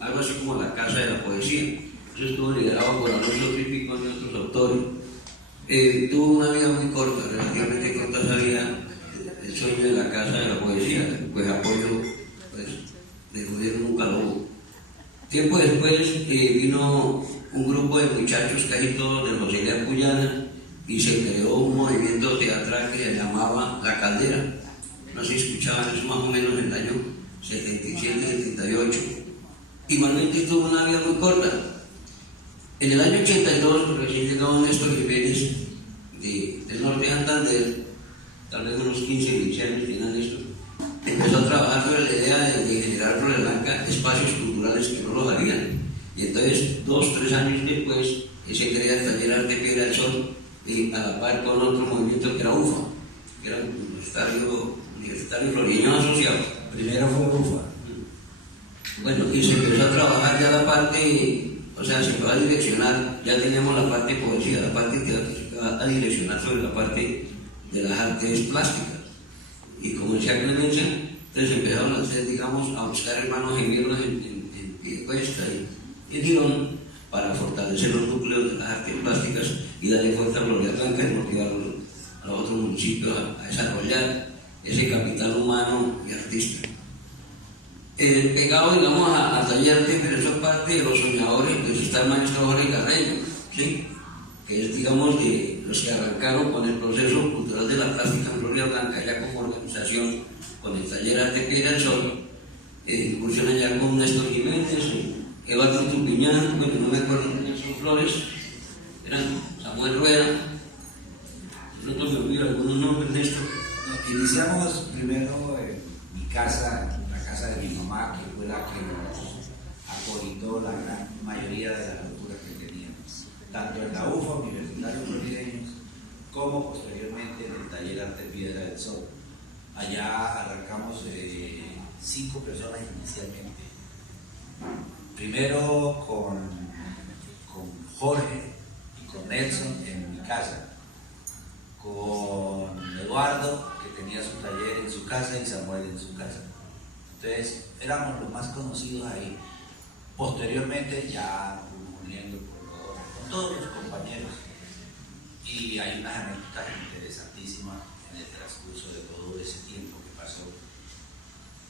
algo así como la Casa de la Poesía. Eso estuvo liderado por Alonso Trípico y otros autores. Tuvo una vida muy corta, relativamente corta esa vida, el sueño de la Casa de la Poesía, pues apoyo pues, del gobierno nunca lo hubo. Tiempo después vino un grupo de muchachos, casi todos de José de Puyana, y se creó un movimiento teatral que se llamaba La Caldera. No sé si escuchaban eso, más o menos en el año 77-78. Igualmente tuvo una vida muy corta. En el año 82, recién llegaba Néstor Jiménez del norte de Santander, tal vez unos 15 años tenían esto. Empezó a trabajar sobre la idea de generar Florida Blanca espacios culturales que no los habían. Y entonces, 2-3 años después, se crea el Taller Arte Piedra del Sol, y a la par con otro movimiento que era UFA, que era un universitario florideño asociado. Primero fue UFA. Bueno, y se empezó a trabajar ya la parte, o sea, se va a direccionar, ya teníamos la parte de poesía, la parte de teatro, se va a direccionar sobre la parte de las artes plásticas. Y como decía Clemencia, entonces empezaron a hacer, digamos, a buscar hermanos gemelos en Piedecuesta y en Girón para fortalecer los núcleos de las artes plásticas y darle fuerza a Florida Blanca y motivar a los otros municipios a desarrollar ese capital humano y artístico. Pegado, digamos, al taller arte, pero eso es parte de los soñadores, pues está el maestro Jorge Carreño, ¿sí? Que es, digamos, de los que arrancaron con el proceso cultural de la plástica en Florida Blanca, ya como organización con el taller Arte Piedra del Sol, incursionan ya con Néstor Jiménez, Eduardo Tupiñán, bueno, no me acuerdo de esos flores, eran Samuel Rueda, nosotros me olvido algunos nombres de esto. Iniciamos primero en mi casa, la casa de mi mamá, que fue la que nos acolitó la gran mayoría de las locuras que teníamos, tanto en la UFA, Universitario Florideños, como posteriormente en el Taller Arte Piedra del Sol. Allá arrancamos 5 personas inicialmente. Primero con Jorge y con Nelson en mi casa, con Eduardo, que tenía su taller en su casa, y Samuel en su casa. Entonces éramos los más conocidos ahí. Posteriormente ya fuimos uniendo con todos los compañeros, y hay unas anécdotas interesantísimas en el transcurso de todo ese tiempo que pasó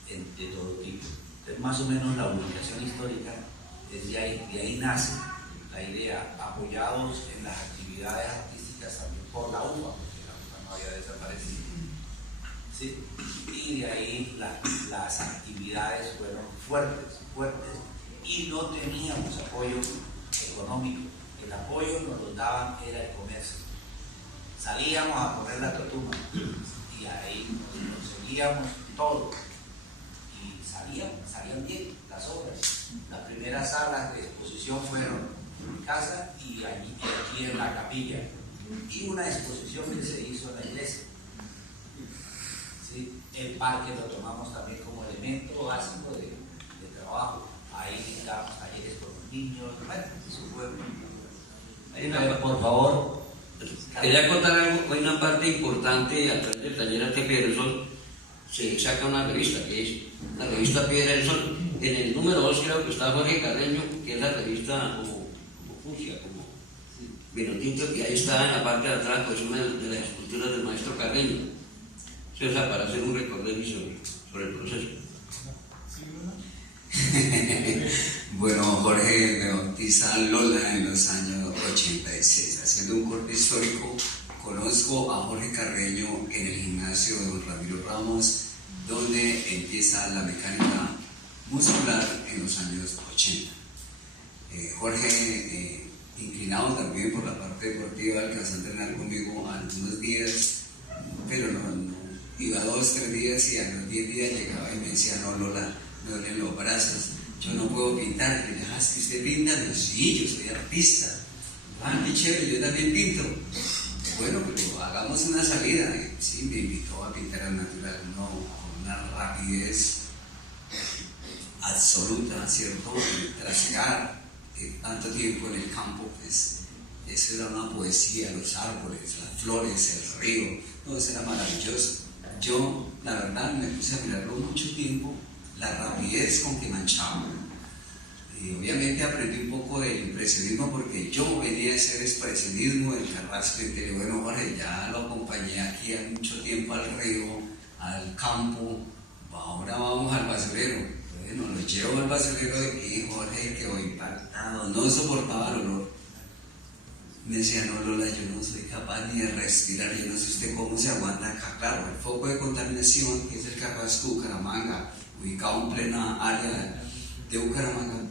de todo tipo. Entonces, más o menos la ubicación histórica es de ahí nace la idea, apoyados en las actividades artísticas también por la UFA, porque la UFA no había desaparecido, ¿sí? Y de ahí las actividades fueron fuertes, y no teníamos apoyo económico. El apoyo nos lo daban era el comercio. Salíamos a poner la totuma y ahí nos conseguíamos todo, y salían bien las obras. Las primeras salas de exposición fueron en mi casa y aquí en la capilla, y una exposición que se hizo en la iglesia, ¿sí? El parque lo tomamos también como elemento básico de trabajo. Ahí dábamos talleres con los niños. Bueno, eso fue. Por favor. Quería contar algo. Hay una parte importante a través del taller Arte Piedra del Sol. Se saca una revista, que es la revista Piedra del Sol. En el número 2 creo que está Jorge Carreño, que es la revista como fucsia, como vino tinto, y ahí está en la parte de atrás, pues una de las esculturas del maestro Carreño. O sea, para hacer un recorrido sobre el proceso. Bueno, Jorge me bautiza Lola en los años 86. Haciendo un corte histórico, conozco a Jorge Carreño en el gimnasio de don Ramiro Ramos, donde empieza la mecánica muscular en los años 80. Jorge, inclinado también por la parte deportiva, alcanzó a entrenar conmigo algunos días, pero no iba 2-3 días, y a los 10 días llegaba y me decía: no, Lola, me duelen los brazos, yo no puedo pintar. Y le dije: ¿es que usted pinta? Yo: sí, yo soy artista. Ah, qué chévere, yo también pinto. Bueno, pero hagamos una salida. Y sí, me invitó a pintar al natural, no, con una rapidez absoluta, ¿cierto? Trasegar tanto tiempo en el campo, pues eso era una poesía: los árboles, las flores, el río, todo eso era maravilloso. Yo, la verdad, me puse a mirarlo mucho tiempo, la rapidez con que manchaba. Y obviamente aprendí un poco del impresionismo porque yo venía a hacer expresionismo del Carrasco y te digo, bueno, Jorge, ya lo acompañé aquí mucho tiempo al río, al campo, ahora vamos al basurero. Bueno, lo llevo al basurero y Jorge quedó impactado, no soportaba el olor. Me decía, no Lola, yo no soy capaz ni de respirar, yo no sé usted cómo se aguanta acá. Claro, el foco de contaminación, que es el Carrasco Bucaramanga, ubicado en plena área de Bucaramanga,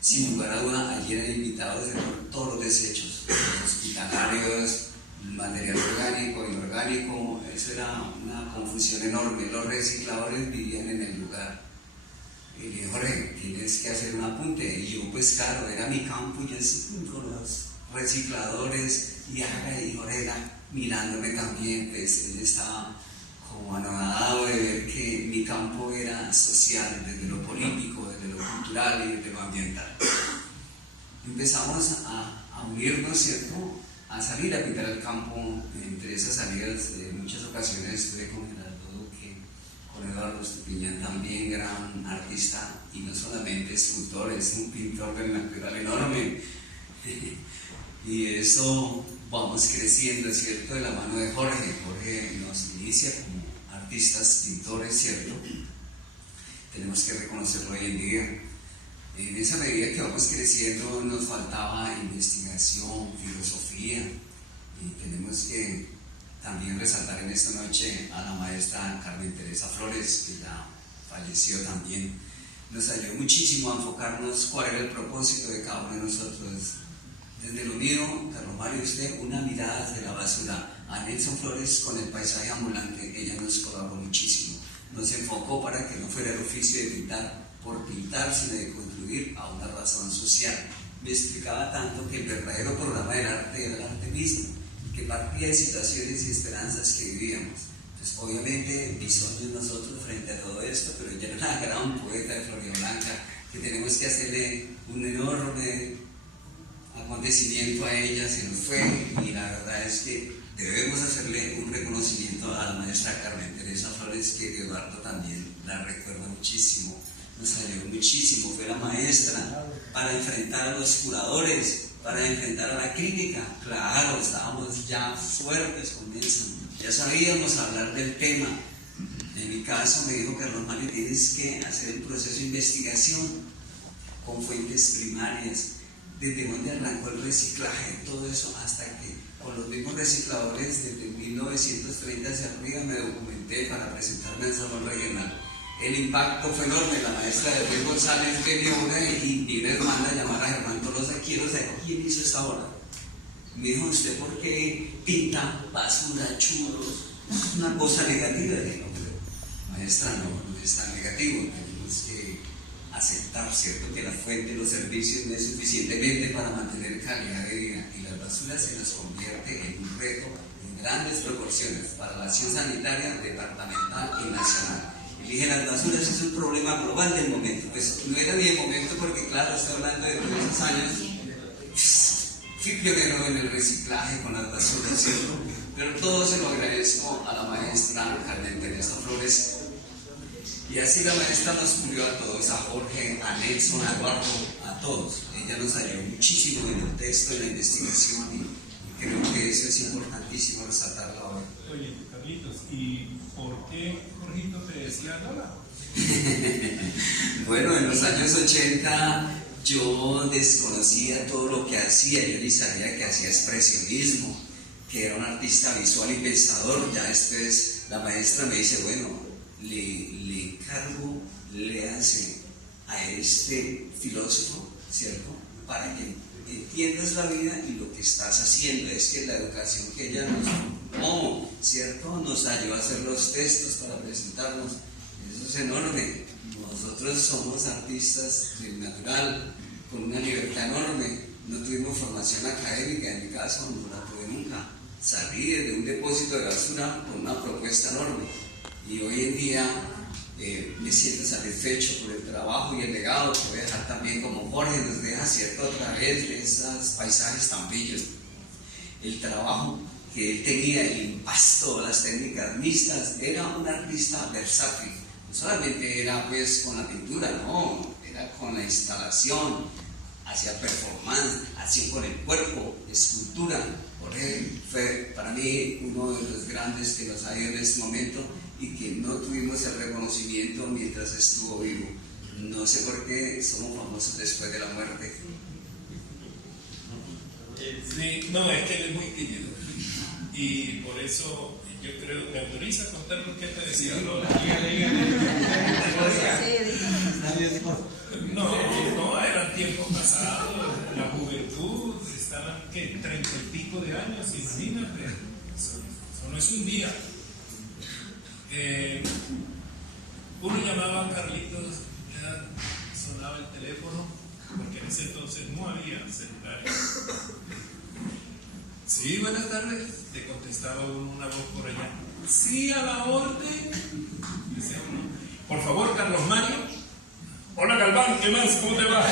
sin lugar a duda, allí eran invitados de todos los desechos, los hospitalarios, material orgánico, inorgánico, eso era una confusión enorme. Los recicladores vivían en el lugar. Y le dije, Jorge, tienes que hacer un apunte. Y yo, pues claro, era mi campo, y yo con los recicladores, y haga, y Jorge era mirándome también, pues él estaba como anonadado de ver que mi campo era social, desde lo político, desde lo cultural y desde lo ambiental. Empezamos a unirnos, ¿cierto?, a salir a pintar el campo. Entre esas salidas, en muchas ocasiones estuve con Gerardo Duque, con Eduardo Estupiñán también, gran artista, y no solamente escultor, es un pintor del natural enorme. Y eso vamos creciendo, ¿cierto?, de la mano de Jorge. Jorge nos inicia como artistas, pintores, ¿cierto? Tenemos que reconocerlo hoy en día. En esa medida que vamos creciendo nos faltaba investigación, filosofía, y tenemos que también resaltar en esta noche a la maestra Carmen Teresa Flores, que ya falleció también. Nos ayudó muchísimo a enfocarnos cuál era el propósito de cada uno de nosotros. Desde lo mío, Carlos Mario, usted, una mirada desde la basura. A Nelson Flores con el paisaje ambulante, ella nos colaboró muchísimo. Nos enfocó para que no fuera el oficio de pintar por pintar, sino de contribuir a una razón social. Me explicaba tanto que el verdadero programa del arte era el arte mismo, que partía de situaciones y esperanzas que vivíamos. Pues obviamente bisoños nosotros frente a todo esto, pero ella era una gran poeta de Florida Blanca, que tenemos que hacerle un enorme acontecimiento a ella. Se nos fue, y la verdad es que debemos hacerle un reconocimiento a la maestra Carmen Teresa Flores, que Eduardo también la recuerda muchísimo, nos ayudó muchísimo, fue la maestra para enfrentar a los curadores, para enfrentar a la crítica. Claro, estábamos ya fuertes con eso, ya sabíamos hablar del tema. En mi caso me dijo, Carlos Mario, tienes que hacer el proceso de investigación con fuentes primarias, desde donde arrancó el reciclaje, todo eso, hasta que con los mismos recicladores desde 1930 hacia arriba me documenté para presentarme al Salón Regional. El impacto fue enorme. La maestra de Luis González venía una y me manda a llamar a Germán Tolosa, quiero saber quién hizo esta obra. Me dijo, ¿usted por qué pinta basura, churros? Es una cosa negativa. Le digo, pero maestra, no es tan negativo, tenemos que aceptar, ¿cierto?, que la fuente de los servicios no es suficientemente para mantener calidad de vida, y la basura se nos convierte en un reto en grandes proporciones para la acción sanitaria departamental y nacional. Y dije, las basuras es un problema global del momento. Pues no era ni el momento porque, claro, estoy hablando de todos esos años, fui pionero en el reciclaje con las basuras, ¿cierto? Pero todo se lo agradezco a la maestra Carmen Teresa Flores. Y así la maestra nos cubrió a todos, a Jorge, a Nelson, a Eduardo, a todos. Ella nos ayudó muchísimo en el texto, en la investigación, y creo que eso es importantísimo resaltarlo hoy. Oye, Carlitos, ¿y por qué Jorgito te decía Lola? Bueno, en los años 80 yo desconocía todo lo que hacía. Yo ni sabía que hacía expresionismo, que era un artista visual y pensador. Ya después la maestra me dice, bueno, le encargo, le hace a este filósofo, ¿cierto?, para que entiendas la vida y lo que estás haciendo. Es que la educación que ella nos tomó, ¿cierto?, nos ayudó a hacer los textos para presentarnos. Eso es enorme. Nosotros somos artistas del natural, con una libertad enorme. No tuvimos formación académica, en mi caso no la tuve nunca. Salí de un depósito de basura con una propuesta enorme. Y hoy en día me siento satisfecho por el trabajo y el legado que voy a dejar también, como Jorge nos deja, ¿cierto?, a través de esos paisajes tan bellos. El trabajo que él tenía, el impasto, las técnicas mixtas, era un artista versátil. solamente era pues con la pintura, no, era con la instalación, hacía performance, acción con el cuerpo, escultura. Jorge fue para mí uno de los grandes que nos ha ido en este momento y que no tuvimos el reconocimiento mientras estuvo vivo. No sé por qué somos famosos después de la muerte. Sí, no, es que él es muy tímido. Y por eso yo creo, ¿me autoriza a contar lo que te decía Lola? No, eran tiempos pasados, la juventud, estaban, ¿qué? 30 y pico de años, imagínate. Eso no es un día. Uno llamaba a Carlitos, ya sonaba el teléfono, porque en ese entonces no había celulares. Sí, buenas tardes, le contestaba una voz por allá. Sí, a la orden. Dice uno, por favor, Carlos Mario. Hola, Galván, ¿qué más? ¿Cómo te va?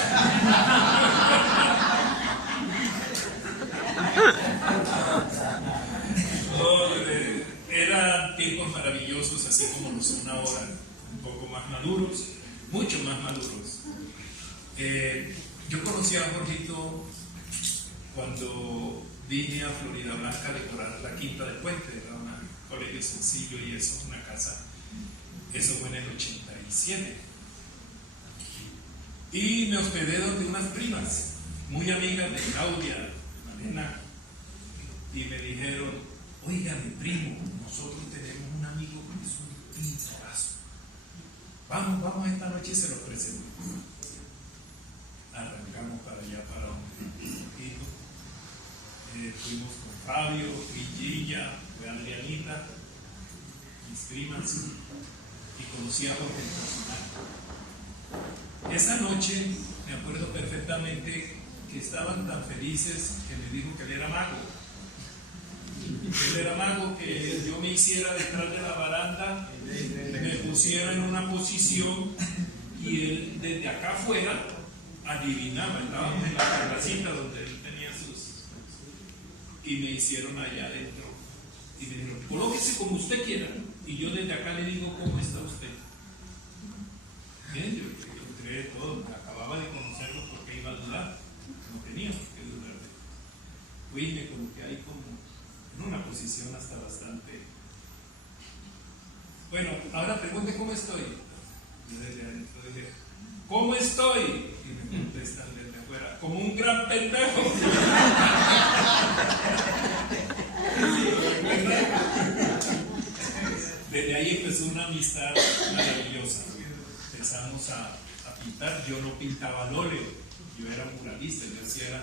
Eran tiempos maravillosos, así como lo son ahora, un poco más maduros, mucho más maduros. Yo conocí a Jorgito cuando vine a Florida Blanca a decorar la Quinta del Puente, era un colegio sencillo y eso, una casa, eso fue en el 87. Y me hospedé donde unas primas, muy amigas de Claudia, Malena, y me dijeron, oiga, mi primo, nosotros tenemos un amigo que es un pintorazo. Vamos esta noche y se lo presento. Arrancamos para allá, para un poquito. Fuimos con Fabio, Villilla, Adrianita, mis primas, y conocí a Jorge personal. Esa noche me acuerdo perfectamente que estaban tan felices que me dijo que él era mago. Él era mago, que yo me hiciera detrás de la baranda, me pusiera en una posición y él desde acá afuera adivinaba. Estábamos en la terracita donde él tenía sus... y me hicieron allá adentro y me dijeron, colóquese como usted quiera, y yo desde acá le digo, ¿cómo está usted? Bien, yo entré todo, acababa de conocerlo, porque iba a dudar, no tenía por qué dudar. Fui y me coloqué ahí como en una posición hasta bastante... Bueno, ahora pregunte cómo estoy. Yo desde adentro dije, ¿cómo estoy? Y me contestan desde afuera, como un gran pendejo. Desde ahí empezó una amistad maravillosa. Empezamos a pintar. Yo no pintaba al óleo, yo era muralista, yo hacía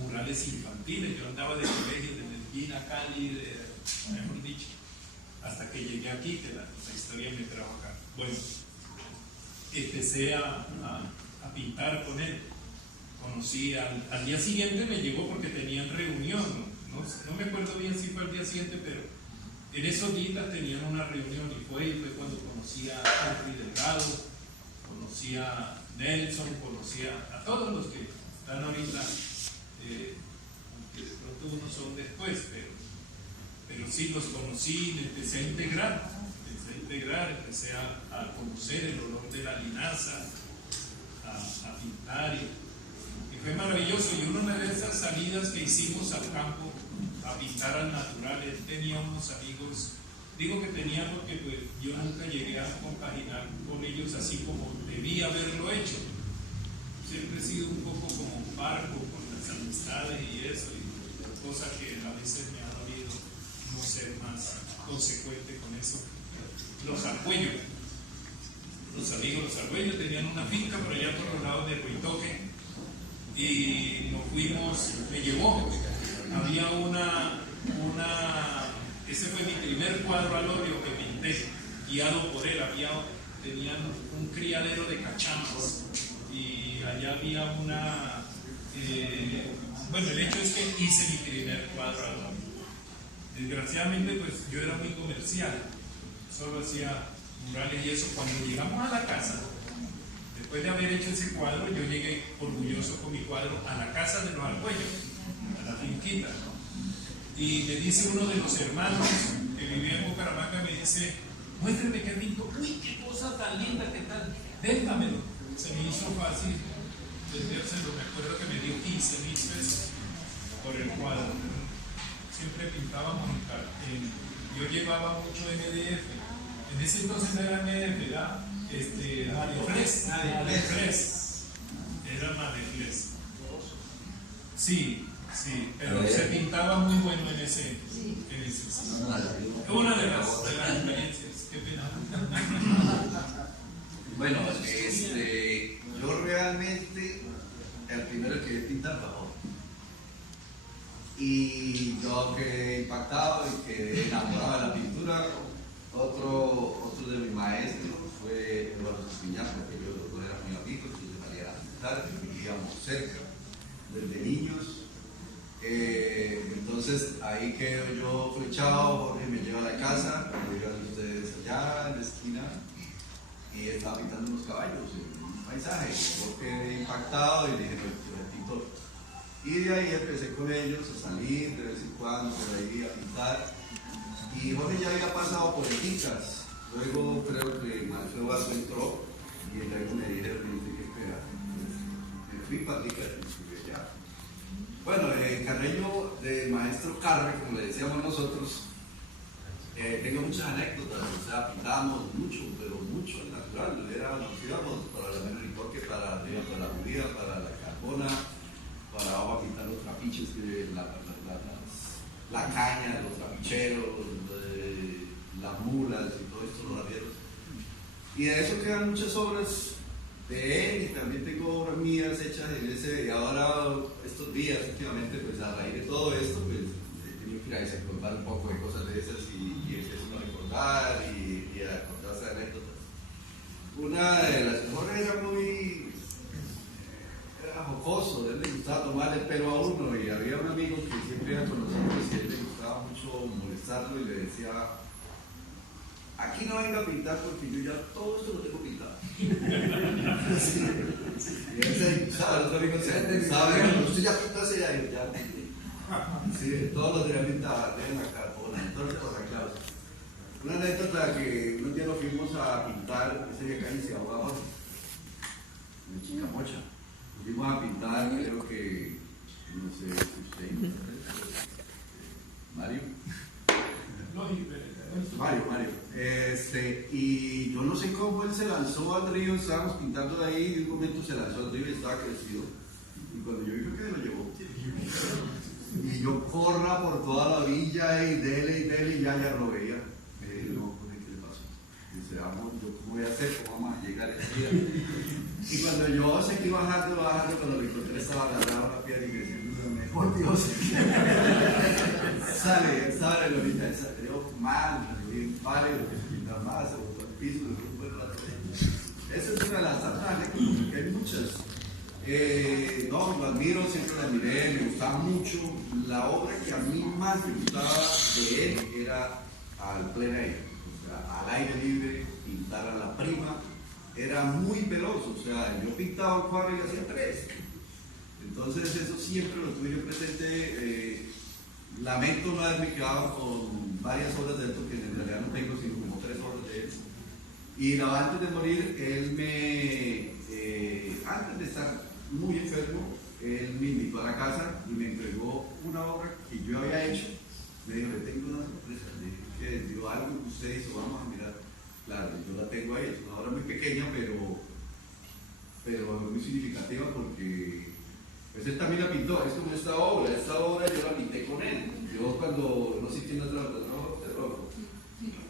murales infantiles. Yo andaba de colegio de Medellín a Cali, mejor dicho, hasta que llegué aquí, que la historia me trajo acá. Bueno, empecé a pintar con él. Conocí al día siguiente, me llegó porque tenían reunión, no me acuerdo bien si fue al día siguiente, pero en esos días tenían una reunión y fue cuando conocí a Henry Delgado, conocí a Nelson, conocí a todos los que están ahorita, aunque de pronto unos son después, pero sí los conocí, me empecé a integrar, empecé a conocer el olor de la linaza, a pintar, y fue maravilloso. Y una de esas salidas que hicimos al campo a pintar al natural, él tenía unos amigos, digo que tenía porque pues, yo nunca llegué a compaginar con ellos así como debía haberlo hecho. Siempre he sido un poco como parco con las amistades y eso, y cosa que a veces me ha dolido no ser más consecuente con eso. Los Argüello, los amigos los Argüello tenían una finca por allá por los lados de Huitoque y nos fuimos, me llevó, había ese fue mi primer cuadro al óleo que pinté, guiado por él. Tenían un criadero de cachamas y allá había bueno, el hecho es que hice mi primer cuadro al óleo. Desgraciadamente pues yo era muy comercial, solo hacía murales y eso. Cuando llegamos a la casa, después de haber hecho ese cuadro, yo llegué orgulloso con mi cuadro a la casa de los Argüello, a la finquita, y me dice uno de los hermanos que vivía en Bucaramanga, me dice, muéstrame qué pinto, uy, qué cosa tan linda, qué tal, déjamelo. Se me hizo fácil vendérselo, me acuerdo que me dio 15.000 pesos por el cuadro. Siempre pintábamos yo llevaba mucho MDF. En ese entonces no era MDF, era Madeflex. Era Madeflex. Sí, pero se pintaba muy bueno en ese. Una de las experiencias. Qué pena. Bueno, yo realmente, el primero que pintar bajó. Y yo quedé impactado y quedé enamorado de la pintura. Otro de mis maestros fue Eduardo Espiñán, porque yo los dos éramos muy amigos y se salían a pintar, vivíamos cerca desde niños. Entonces ahí quedo yo flechado, Jorge me lleva a la casa, me llevan ustedes allá en la esquina y estaba pintando unos caballos en un paisaje. Yo quedé impactado y dije, no, yo soy pintor. Y de ahí empecé con ellos a salir de vez en cuando por ahí a pintar. Y Jorge ya había pasado por Ticas. Luego creo que Alfredo Vaso entró y luego me dijeron que espera. Me fui para Ticas y estuve allá. Bueno, Carreño de maestro Carre, como le decíamos nosotros, tengo muchas anécdotas. O sea, pintábamos mucho, pero mucho en natural. Nos íbamos para la Menoricoque, para la Judía, para la Carbona, para abajo a pintar los trapiches, la caña, los trapicheros, las mulas y todo esto, los arrieros. Y de eso quedan muchas obras de él y también tengo obras mías hechas en ese. Y ahora, estos días, últimamente, pues a raíz de todo esto, pues he tenido que ir a desacordar un poco de cosas de esas y empiezo a recordar y a acordarse de anécdotas. Una de las mejores era jocoso, a él le gustaba tomar el pelo a uno y había un amigo que siempre era con nosotros y a él le gustaba mucho molestarlo y le decía: aquí no venga a pintar porque yo ya todo esto lo tengo pintado. Sí. Y él se disgustaba, el otro amigo se disgustaba, usted ya pintó hace ya pinté. Sí, todos los días pintaba, en la Carbona, entonces los arreglados. Una anécdota que un día lo fuimos a pintar, ese día acá en Ciudad Abajo, en Chicamocha. Fuimos a pintar, creo que, no sé si usted, Mario. Mario. Y yo no sé cómo él se lanzó al río, estábamos pintando de ahí y de un momento se lanzó al río y estaba crecido. Y cuando yo vi que lo llevó. Y yo corra por toda la villa y dele y ya lo veía. No, ¿qué le pasó? Dice, vamos, yo cómo voy a hacer, cómo vamos a llegar ese día. Y cuando yo seguí bajando, cuando lo encontré estaba agarrado a la piedra y me decía, por Dios. sale Lolita, salió mal, pálido, que se pinta más, se botó al piso, esa es una de las tantas anécdotas, porque hay muchas. No, lo admiro, siempre lo admiré, me gustaba mucho. La obra que a mí más me gustaba de él era al plein aire, o sea, al aire libre, pintar a la prima. Era muy veloz, o sea, yo pintaba un cuadro y hacía 3. Entonces eso siempre lo tuve yo presente. Lamento no haberme quedado con varias obras de él, porque en realidad no tengo sino como 3 obras de él. Y antes de morir, él antes de estar muy enfermo, él me invitó a la casa y me entregó una obra que yo había hecho. Me dijo, le tengo una sorpresa. Le dije, digo, algo que usted hizo, vamos a mirar. Claro, yo la tengo ahí, es una obra muy pequeña, pero muy significativa porque pues él también la pintó. Es como esta obra yo la pinté con él. Yo cuando, no sé quién otra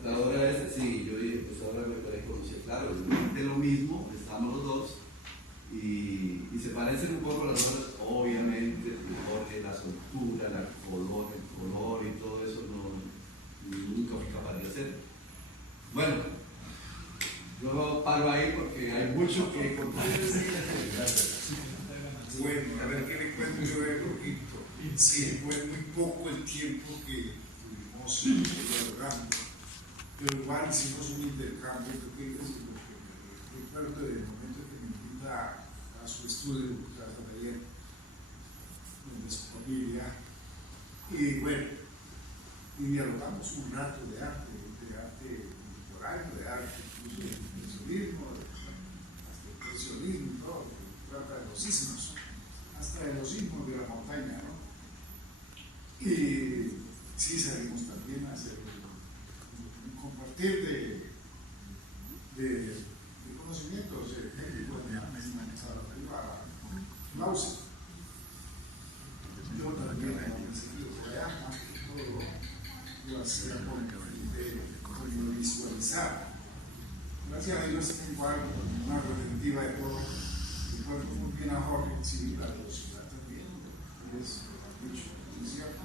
la obra es, sí, yo dije, pues ahora me parece conocida, claro, es lo mismo, estamos los dos y se parecen un poco las obras, obviamente, la soltura, el color y todo eso nunca fui capaz de hacer. Bueno, yo paro ahí porque hay mucho que contar. Bueno, a ver qué le cuento yo de poquito. Sí, fue muy poco el tiempo que estuvimos dialogando, pero igual hicimos un intercambio que recuerdo del momento que me invita a su estudio, a su taller, donde su familia. Y bueno, y dialogamos un rato de arte contemporáneo. contemporáneo, de arte, incluso del impresionismo, hasta el impresionismo, todo, que trata de los sismos, hasta de los sismos de la montaña, ¿no? Y sí salimos también a hacer un compartir de conocimientos técnicos de la Mauser. Yo también he seguido por allá, más que todo lo hacía con visualizar. Gracias a Dios tengo algo, una retentiva de todo. Recuerdo muy bien a Jorge, sí, la velocidad también, es dicho, es cierto.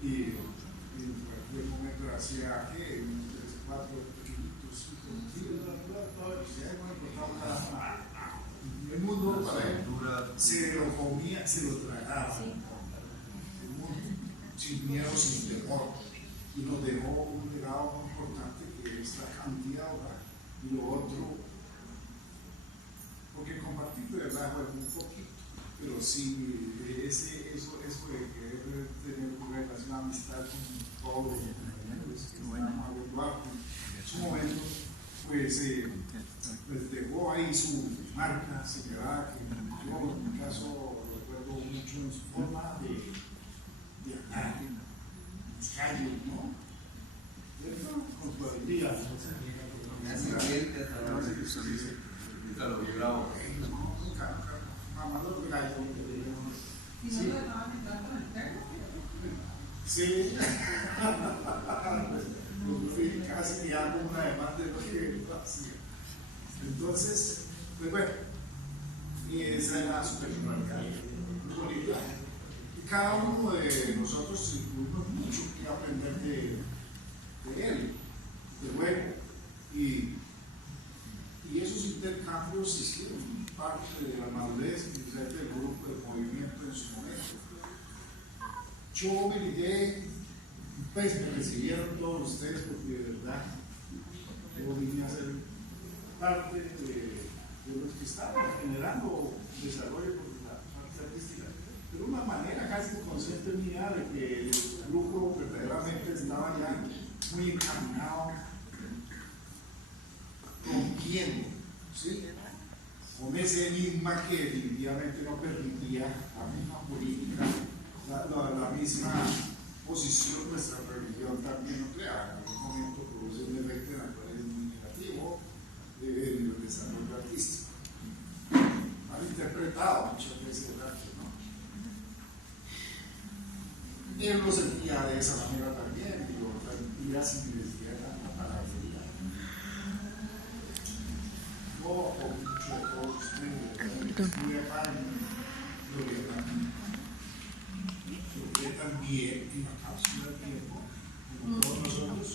Y en el momento hacía que 3, 4 kilitos, 5 kilos, el mundo para él se lo comía, se lo tragaba, el mundo, sin miedo, sin temor, y nos dejó un legado muy importante que es la cantidad ahora y lo otro, porque compartir de verdad es un poquito, pero sí eso de querer tener una relación, amistad con todos los compañeros que están a Eduardo en su momento, pues dejó ahí su marca señalada, que yo en mi caso recuerdo mucho en su forma de hablar, los callos, ¿no? Con su alegría. Mamador de gallo. Sí. Casi que hago una demanda de lo que hacía. Entonces, pues bueno, y esa era su personalidad muy bonita. Y cada uno de nosotros tuvimos mucho que aprender de él, de luego. Y esos intercambios hicieron parte de la madurez del grupo de movimiento en su momento. Yo me ligué, pues me recibieron todos ustedes porque de verdad yo vine a ser parte de los que estaban generando desarrollo por la parte artística, pero una manera casi consciente mía de que el grupo verdaderamente estaba ya muy encaminado, rompiendo, ¿sí? Con ese enigma que definitivamente no permitía la misma política, la misma posición, nuestra religión también nuclear. En algún momento produce un efecto en el cual es muy negativo en el desarrollo artístico. Mal interpretado muchas veces el arte, ¿no? Él lo sentía de esa manera también, y lo transmitía sin necesidad de la palabrería. Yo, por mucho de todos ustedes, muy afán, lo también en la cápsula del tiempo, como todos nosotros.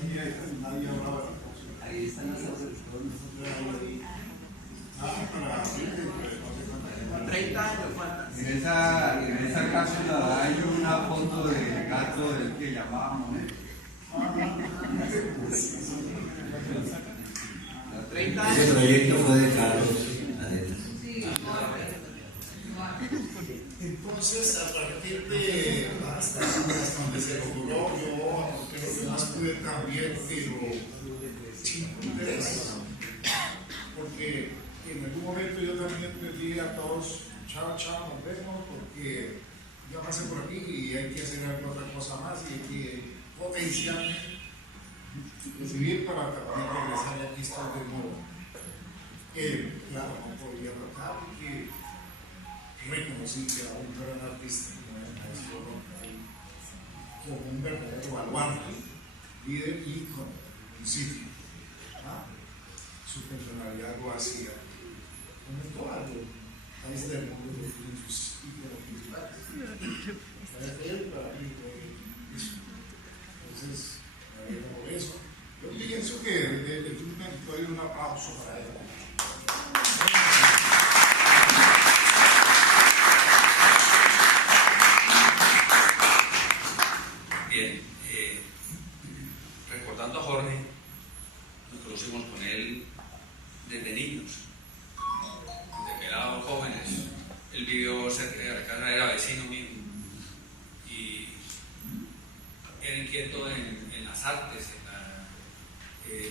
Nadie hablaba de la cápsula. Ahí están las cápsulas, todos nosotros. Para 30 años faltan. En esa cápsula hay una foto del gato del que llamábamos. 30 años. Ese proyecto fue de Carlos Arenas. Entonces, a partir de hasta donde se logró, yo creo que más pude también, pero sin interés, porque en algún momento yo también les dije a todos, chao, chao, nos vemos, porque ya pasé por aquí y hay que hacer alguna otra cosa más y hay que potenciarme, recibir para también regresar aquí está de nuevo. Claro, no podía tratar porque reconocí que era un gran artista como el maestro Ronald, como un verdadero baluarte, líder y con principio. Su personalidad lo hacía como todo el país del mundo de sus principales. Para él, para mí, eso. Entonces, me alegro por eso. Yo pienso que es un meritorio y un aplauso para él. Bien, recordando a Jorge, nos conocimos con él desde niños, desde que éramos jóvenes. Él vivió cerca de la casa, era vecino mío y era inquieto en las artes,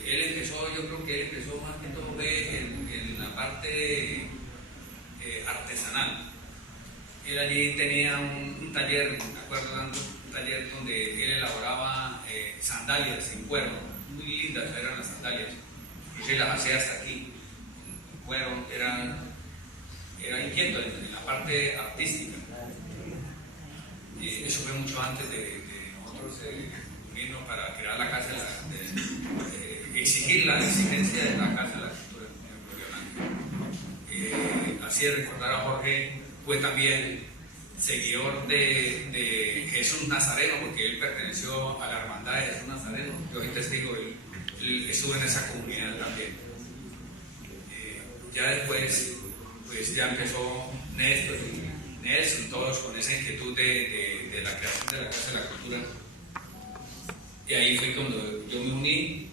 él empezó, yo creo que él empezó más que todo en la parte artesanal. Él allí tenía un taller, me acuerdo tanto, un taller donde él elaboraba sandalias en cuero, muy lindas eran las sandalias, inclusive las hacía hasta aquí, en cuero, era inquieto en la parte artística. Eso fue mucho antes de nosotros unirnos para crear la Casa exigir la exigencia de la Casa de la Cultura en Florida Blanca. Así de recordar a Jorge, fue también seguidor de Jesús Nazareno, porque él perteneció a la hermandad de Jesús Nazareno. Yo soy testigo, él estuvo en esa comunidad también. Ya después, pues ya empezó Néstor y Nelson, todos con esa inquietud de la creación de la Casa de la Cultura. Y ahí fue cuando yo me uní.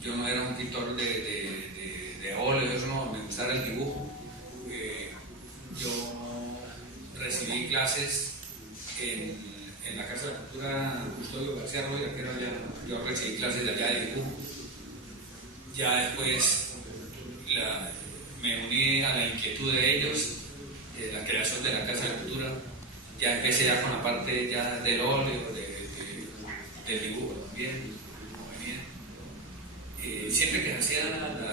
Yo no era un pintor de óleo, eso no, me gustaba el dibujo. Yo recibí clases en la Casa de la Cultura Custodio García Roya, que era allá. Yo recibí clases de allá de dibujo. Ya después me uní a la inquietud de ellos, de la creación de la Casa de la Cultura. Ya empecé ya con la parte ya del óleo, del dibujo también. Siempre que hacían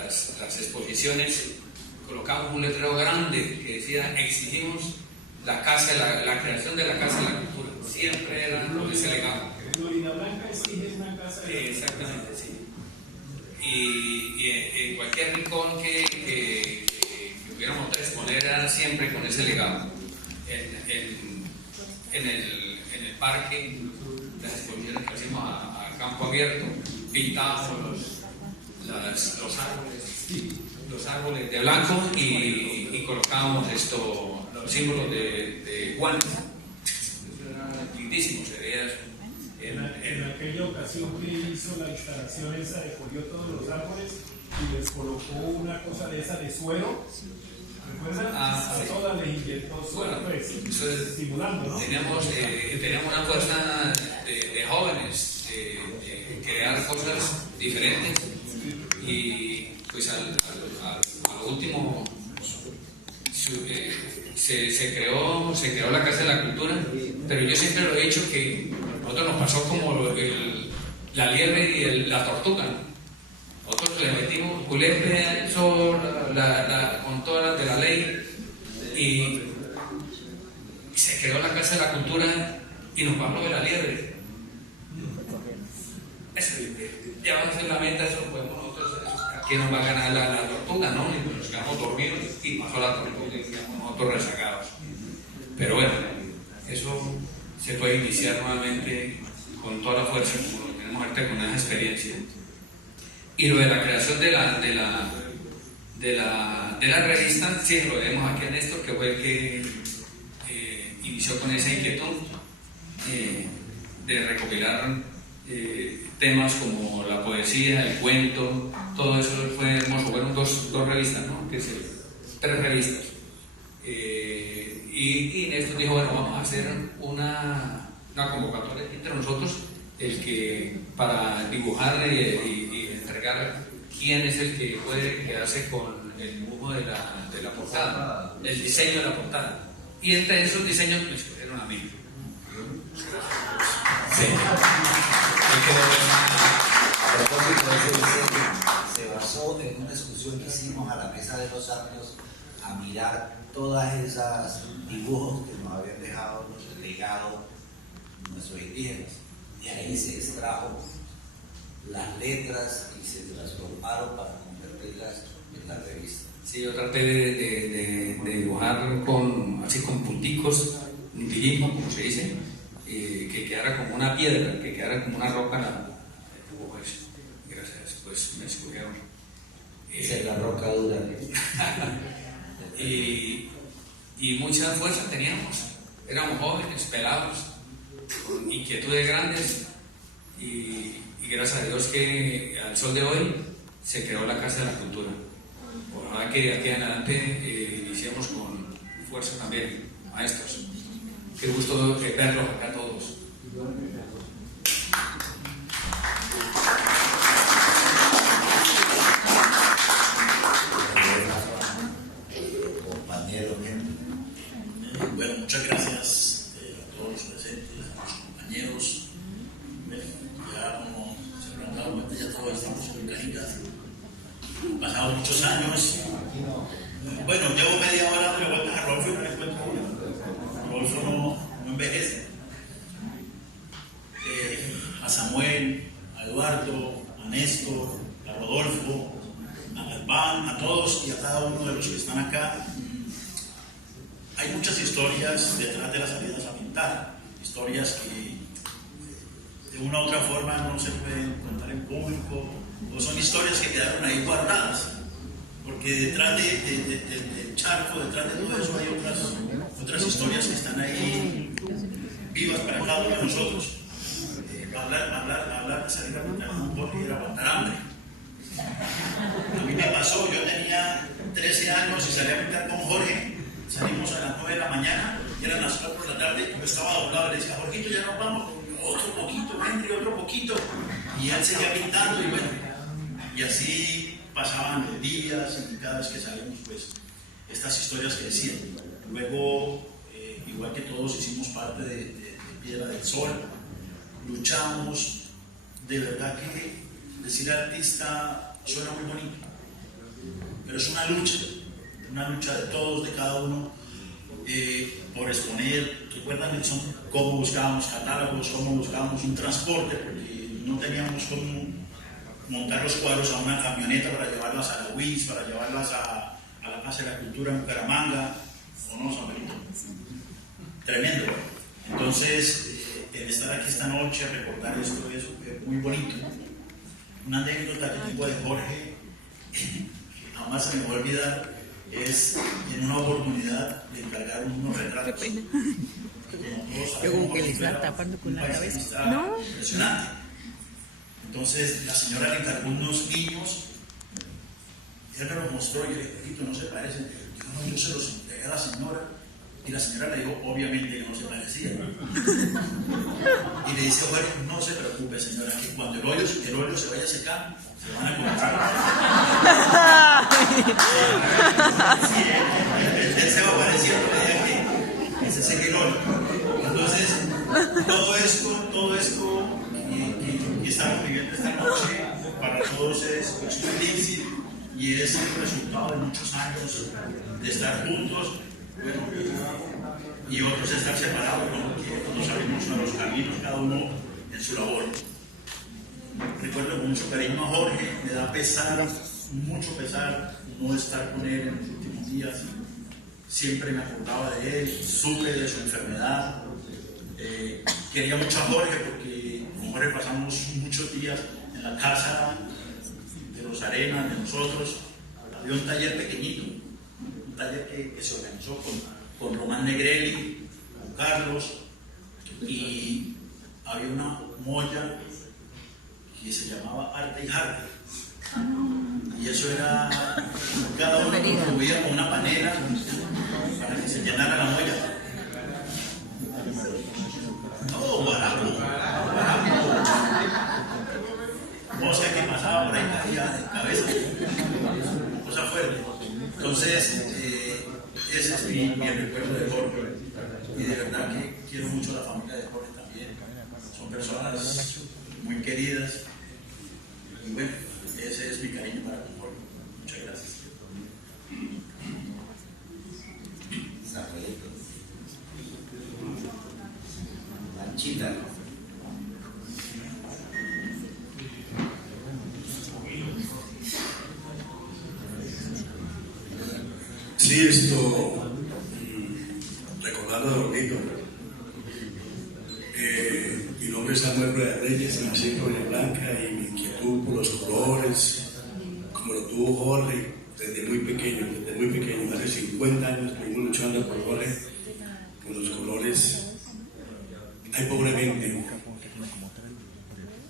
las exposiciones, colocamos un letrero grande que decía: exigimos la creación de la Casa de la Cultura. Siempre era lo que se legaba. Florida Blanca exige una casa de exactamente, sí. Y en cualquier rincón que hubiéramos que exponer era siempre con ese legado. En el parque, las exposiciones que hacíamos a campo abierto, pintábamos los árboles de blanco y colocábamos los símbolos de Juan. Eran lindísimos, se veía eso. En aquella ocasión que hizo la instalación esa, recogió todos los árboles y les colocó una cosa de esa de suero. ¿Recuerdan? A todas les inyectó suero, pues, estimulando, ¿no? Teníamos una fuerza de jóvenes, de crear cosas diferentes. Y pues al último se creó la Casa de la Cultura, pero yo siempre lo he dicho que a nosotros nos pasó como la liebre y la tortuga. Nosotros le metimos culepe a eso con todas las de la ley y se creó la Casa de la Cultura y nos pasó de la liebre. Ya va a ser la meta, eso podemos nosotros, ¿quién nos va a ganar la tortuga? ¿No? Y nos quedamos dormidos y pasó la tortuga y quedamos nosotros rezagados. Pero bueno, eso se puede iniciar nuevamente con toda la fuerza, como lo tenemos ahorita con esa experiencia. Y lo de la creación de la revista, sí, lo vemos aquí a Néstor, que fue el que inició con esa inquietud de recopilar temas como la poesía, el cuento, todo eso fue hermoso. Fueron dos revistas, ¿no? 3 revistas. Y Néstor dijo: bueno, vamos a hacer una convocatoria entre nosotros, el que para dibujar y entregar quién es el que puede quedarse con el dibujo de la portada, el diseño de la portada. Y entre esos diseños me escogieron a mí. Sí. A propósito de ese diseño, se basó en una discusión que hicimos a la mesa de los amplios a mirar todas esas dibujos que nos habían dejado legado nuestros indígenas. Y ahí se extrajo las letras y se transformaron para convertirlas en la revista. Sí, yo traté de dibujar así con punticos, un puntillismo, como se dice, que quedara como una piedra, que quedara como una roca. Gracias, pues me escogieron. Esa es la roca dura. y mucha fuerza teníamos. Éramos jóvenes, pelados, con inquietudes grandes. Y gracias a Dios que al sol de hoy se creó la Casa de la Cultura. Ojalá que de aquí en adelante iniciemos con fuerza también, maestros. Qué gusto verlos acá todos. muchas gracias a todos los presentes, a los compañeros. Bueno, ya como se habrán dado cuenta, ya todos estamos en canicas. Han pasado muchos años. Bueno, llevo media hora dándole vueltas a Rodolfo y no le encuentro una. Rodolfo no envejece. A Samuel, a Eduardo, a Néstor, a Rodolfo, a Galván, a todos y a cada uno de los que están acá. Hay muchas historias detrás de las salidas a pintar, historias que de una u otra forma no se pueden contar en público, o son historias que quedaron ahí guardadas, porque detrás del charco, detrás de todo eso hay otras historias que están ahí vivas para cada uno de nosotros. Hablar, salir a pintar con un Jorge era aguantar hambre. A mí me pasó, yo tenía 13 años y salí a pintar con Jorge. Salimos a las 9 de la mañana y eran las 4 de la tarde. Yo estaba doblado y le decía, Jorgito, ya nos vamos. Otro poquito, Henry, otro poquito. Y él seguía pintando y bueno. Y así pasaban los días y cada vez que salíamos, pues, estas historias que decían. Luego, igual que todos, hicimos parte de Piedra del Sol. Luchamos. De verdad que decir artista suena muy bonito, pero es una lucha de todos, de cada uno, por exponer. Recuerdan, Nelson, cómo buscábamos catálogos, cómo buscábamos un transporte, porque no teníamos cómo montar los cuadros a una camioneta para llevarlas a la UIS, para llevarlas a la Casa de la Cultura en Bucaramanga, ¿o no, Samuelito? Tremendo. Entonces, el estar aquí esta noche, recordar esto es muy bonito. Una anécdota que tengo de Jorge, que jamás se me va a olvidar, es en una oportunidad de encargar unos retratos. Qué pena. Yo como que le está tapando con la cabeza. No. Impresionante. Entonces la señora le encargó unos niños, ella me los mostró y le dije, no se parecen. Dijo, no, yo se los entregué a la señora. Y la señora le dijo, obviamente que no se parecía. Y le dice, bueno, no se preocupe, señora, que cuando el óleo se vaya a secar, se van a comenzar. Sí, él se va apareciendo, que se seque el óleo. Entonces, todo esto que estamos viviendo esta noche, para todos es un inicio y es el resultado de muchos años de estar juntos. Bueno, y otros estar separados, ¿no? Porque nos salimos a los caminos, cada uno en su labor. Recuerdo con mucho cariño a Jorge, me da pesar, mucho pesar, no estar con él en los últimos días. Siempre me acordaba de él, supe de su enfermedad. Quería mucho a Jorge porque con Jorge pasamos muchos días en la casa de los Arenas, de nosotros. Había un taller pequeñito, un taller que se organizó con Román Negrelli, con Carlos, y había una molla que se llamaba Arte y Jarte. Y eso era, cada uno contribuía con una panela para que se llenara la molla. No, barato. Mosca que pasaba por ahí caía de cabeza. Cosa fuerte. Entonces, ese es mi recuerdo de Jorge. Y de verdad que quiero mucho a la familia de Jorge también. Son personas muy queridas. Y bueno, ese es mi cariño para con Jorge. Muchas gracias. Manchita. Sí, recordando a Dormito. Mi nombre es Samuel Rueda Reyes, nací en Florida Blanca y mi inquietud por los colores, como lo tuvo Jorge desde muy pequeño, hace 50 años estuvimos luchando por Jorge, por los colores. Ay, pobremente.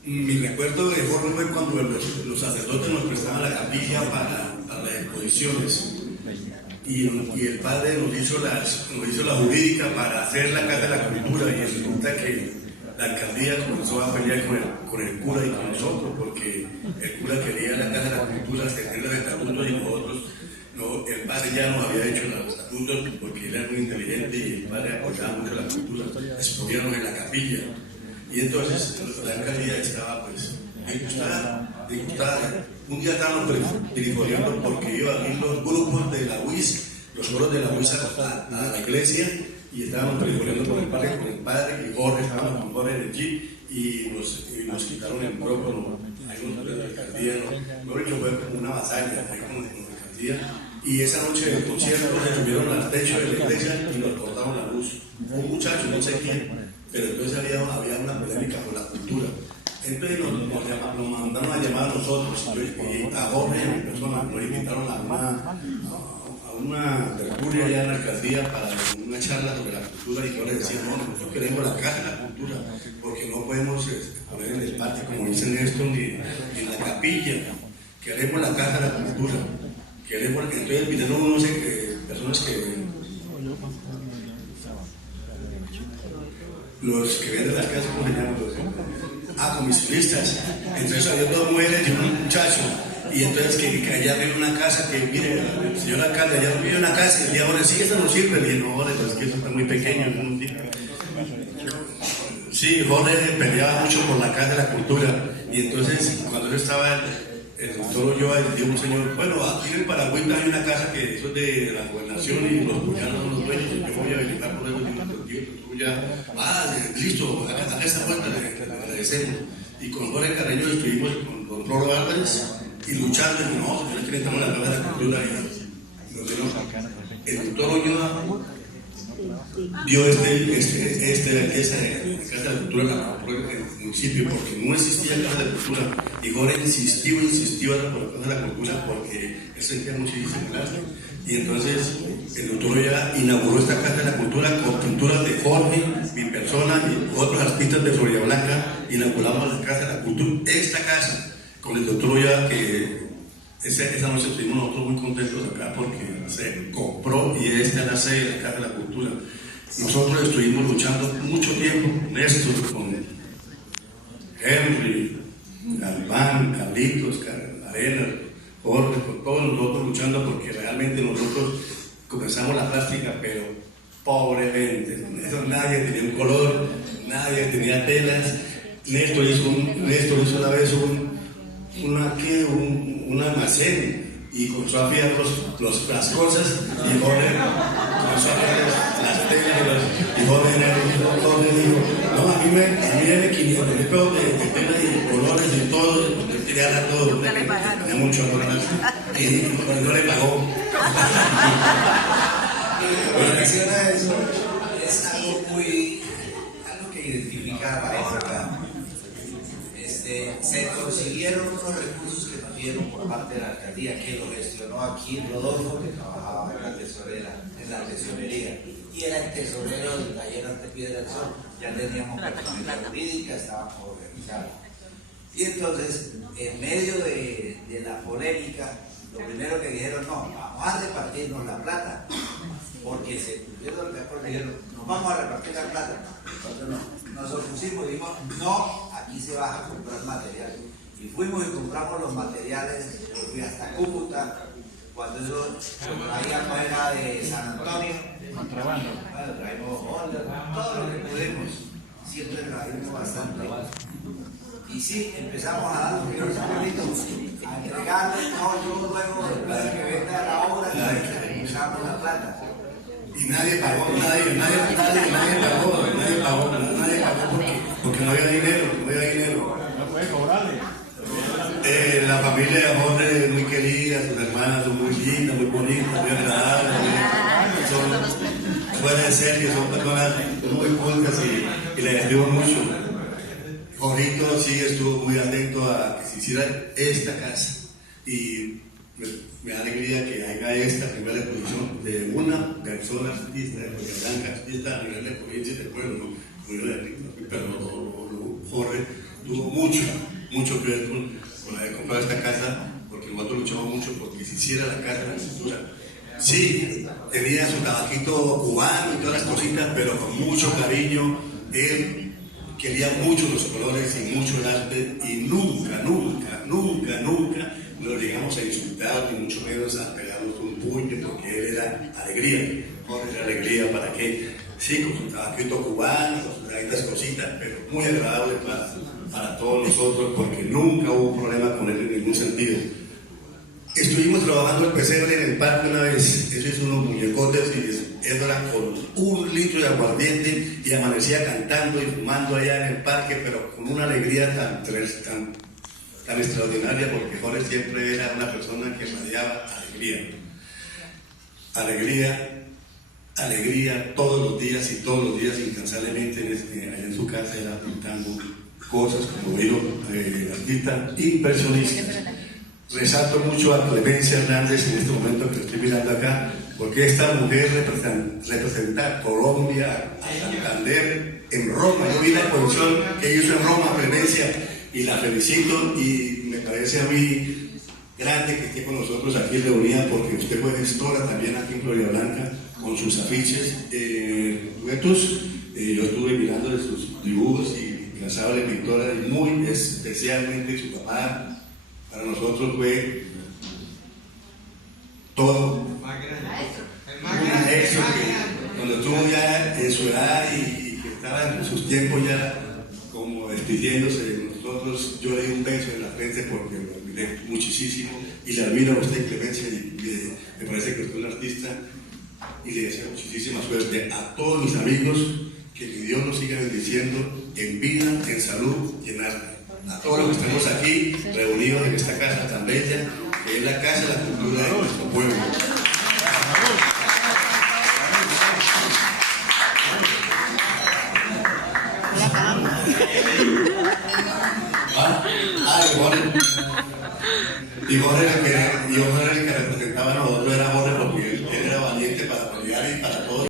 Mi recuerdo de Jorge fue cuando los sacerdotes nos prestaban la capilla para las exposiciones. Y el padre nos hizo la jurídica para hacer la Casa de la Cultura, y resulta que la alcaldía comenzó a pelear con el cura y con nosotros, porque el cura quería la Casa de la Cultura, tener los estatutos, y nosotros, no, el padre ya nos había hecho los estatutos. juntos porque él era muy inteligente y el padre apoyaba mucho la cultura, exponíamos en la capilla. Y entonces la alcaldía estaba pues disgustada. Un día estábamos perifoneando porque iban a ir los grupos de la UIS, los coros de la UIS a la iglesia, y estábamos perifoneando con el padre y Jorge, estábamos con Jorge en el jeep y nos quitaron el micrófono. Ahí de la alcaldía, no hecho fue como una batalla ahí con la alcaldía. Y esa noche del concierto se subieron al techo de la iglesia y nos cortaron la luz. Un muchacho, no sé quién, pero entonces había una polémica por la cultura. Entonces nos mandaron a llamar a nosotros y a Jorge, a mi persona, nos invitaron a una tertulia allá en la alcaldía para una charla sobre la cultura, y yo les decía, no, nosotros queremos la casa de la cultura, porque no podemos poner en el patio, como dice Néstor, ni en la capilla, queremos la casa de la cultura, queremos, entonces vinieron unos personas que los que venden las casas, ¿cómo se llaman? Comisionistas. Entonces había dos mujeres y un muchacho, y entonces que allá había una casa, que mire, el señor alcalde, allá había una casa, y ahora sí, eso no sirve, y no, ahora es que eso está muy pequeño, no sirve. Sí, Jorge peleaba mucho por la casa de la cultura, y entonces cuando él estaba el doctor Ulloa, le dijo un señor, bueno, aquí en Paraguay hay una casa que eso es de la gobernación y los cuyanos son los dueños, y yo voy a verificar por eso, y nuestro tío, listo, acá está puerta, le agradecemos. Y con Jorge Carreño estuvimos con don Rolo Álvarez y luchando, y no, yo le queremos la casa de la cultura, y el doctor Ulloa dio esa casa de la cultura en el municipio, porque no existía casa de la cultura, y Jorge insistió por la casa de la cultura porque él sentía mucho inseguridad. Y entonces el doctor ya inauguró esta casa de la cultura con pinturas de Jorge, mi persona y otros artistas de Florida Blanca. Inauguramos la casa de la cultura, esta casa, con el doctor ya, que esa noche estuvimos nosotros muy contentos acá porque se compró, y esta es la sede de la casa de la cultura. Nosotros estuvimos luchando mucho tiempo, Néstor, con Henry, Galván, Carlitos, Arena, Jorge, con todos nosotros luchando, porque realmente nosotros comenzamos la plástica, pero pobremente, eso nadie tenía un color, nadie tenía telas. Néstor hizo una vez un almacén, y comenzó a fiar las cosas, y Jorge comenzó a fiar las telas, y Jorge dijo, no, a mí me 500 mil pesos de telas y colores y todo, porque quería dar todo, tenía mucho amor, y no le pagó. Con relación a eso, es algo que identifica la época. Se consiguieron unos recursos que nos dieron por parte de la alcaldía, que lo gestionó aquí Rodolfo, que trabajaba en la tesorería, y era el tesorero del taller Arte Piedra del Sol. Ya teníamos personalidad jurídica, estábamos organizados. Y entonces, en medio de la polémica, lo primero que dijeron, no, vamos a repartirnos la plata, porque se cumplieron de acuerdo, dijeron, nos vamos a repartir la plata. Nosotros nos opusimos y dijimos, no, aquí se va a comprar materiales. Y fuimos y compramos los materiales, yo fui hasta Cúcuta, cuando eso traíamos era de San Antonio. Contrabando. Bueno, traímos todo lo que pudimos, siempre traímos bastante. Y sí, empezamos a dar a entregarle, no, yo luego después de que venda la obra, empezamos la plata. Y nadie pagó porque no había dinero, No puede cobrarle. La familia de Jorge es muy querida, sus hermanas son muy lindas, muy bonitas, muy agradables. Pueden ser que son personas muy cultas y les ayudo mucho. Jorgito sí estuvo muy atento a que se hiciera esta casa, y me da alegría que haya esta primera exposición de una persona artista de Florida Blanca, artista a nivel de provincia y de pueblo, pero Jorge tuvo mucho que ver con haber comprado esta casa, porque nosotros luchamos mucho porque se hiciera la casa de la cultura. Sí, tenía su tabajito cubano y todas las cositas, pero con mucho cariño. Él quería mucho los colores y mucho el arte, y nunca lo llegamos a insultar, ni mucho menos a pegarnos un puño, porque él era alegría. Jorge era alegría, ¿para qué? Sí, con su tabaquito cubano, con sus granitas cositas, pero muy agradable para todos nosotros, porque nunca hubo problema con él en ningún sentido. Estuvimos trabajando el pesebre en el parque una vez, eso es unos muñecotes y eso era con 1 litro de aguardiente y amanecía cantando y fumando allá en el parque, pero con una alegría tan extraordinaria, porque Jorge siempre era una persona que radiaba alegría. Alegría todos los días incansablemente allá en su casa era pintando cosas, como digo, artista impresionista. Resalto mucho a Clemencia Hernández en este momento que lo estoy mirando acá, porque esta mujer representa a Colombia, a Santander, en Roma. Yo vi la exposición que hizo en Roma, Clemencia, y la felicito, y me parece a mí grande que esté con nosotros aquí reunida, porque usted fue gestora también aquí en Florida Blanca con sus afiches duetos. Yo estuve mirando de sus dibujos y incansable pintora, y muy especialmente su papá. Para nosotros fue todo un maestro que cuando estuvo ya en su edad y que estaba en sus tiempos ya como despidiéndose de nosotros, yo le di un beso en la frente porque lo admiré muchísimo y le admiro a usted, Clemencia, y me parece que usted es un artista, y le deseo muchísima suerte a todos mis amigos, que Dios nos siga bendiciendo en vida, en salud y en arte. A todos los que estamos aquí reunidos en esta casa tan bella, que es la casa de la cultura de nuestro pueblo. Y Jorge era el que representaba a nosotros, era Jorge, porque él era valiente para pelear y para todo.